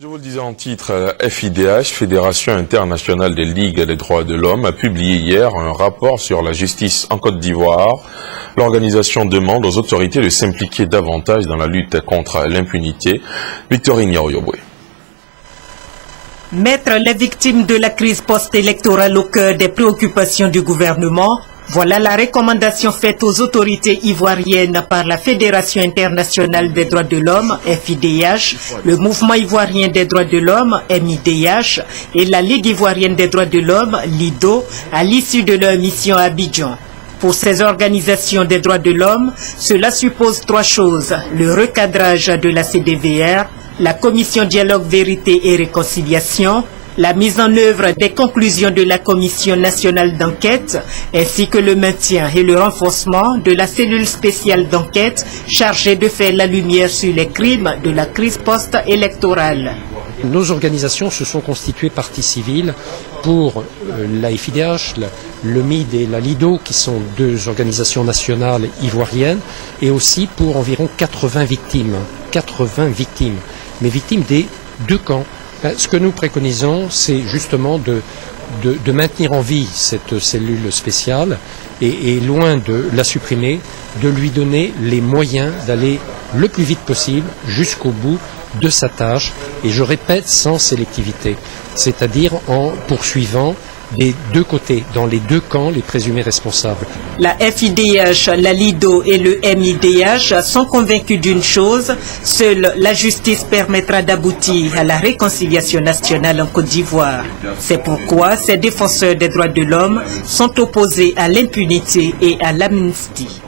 Je vous le disais en titre, la FIDH, Fédération internationale des ligues des droits de l'homme, a publié hier un rapport sur la justice en Côte d'Ivoire. L'organisation demande aux autorités de s'impliquer davantage dans la lutte contre l'impunité. Victorine Yaoyobwe. Mettre les victimes de la crise post-électorale au cœur des préoccupations du gouvernement, voilà la recommandation faite aux autorités ivoiriennes par la Fédération internationale des droits de l'homme, FIDH, le Mouvement ivoirien des droits de l'homme, MIDH, et la Ligue ivoirienne des droits de l'homme, LIDO, à l'issue de leur mission à Abidjan. Pour ces organisations des droits de l'homme, cela suppose trois choses: le recadrage de la CDVR, la Commission Dialogue, Vérité et Réconciliation, la mise en œuvre des conclusions de la Commission nationale d'enquête, ainsi que le maintien et le renforcement de la cellule spéciale d'enquête chargée de faire la lumière sur les crimes de la crise post-électorale. Nos organisations se sont constituées partie civile pour la FIDH, le MID et la LIDO, qui sont deux organisations nationales ivoiriennes, et aussi pour environ 80 victimes. 80 victimes, mais victimes des deux camps. Ce que nous préconisons, c'est justement de maintenir en vie cette cellule spéciale et loin de la supprimer, de lui donner les moyens d'aller le plus vite possible jusqu'au bout de sa tâche, et je répète, sans sélectivité, c'est-à-dire en poursuivant des deux côtés, dans les deux camps, les présumés responsables. La FIDH, la LIDO et le MIDH sont convaincus d'une chose: seule la justice permettra d'aboutir à la réconciliation nationale en Côte d'Ivoire. C'est pourquoi ces défenseurs des droits de l'homme sont opposés à l'impunité et à l'amnistie.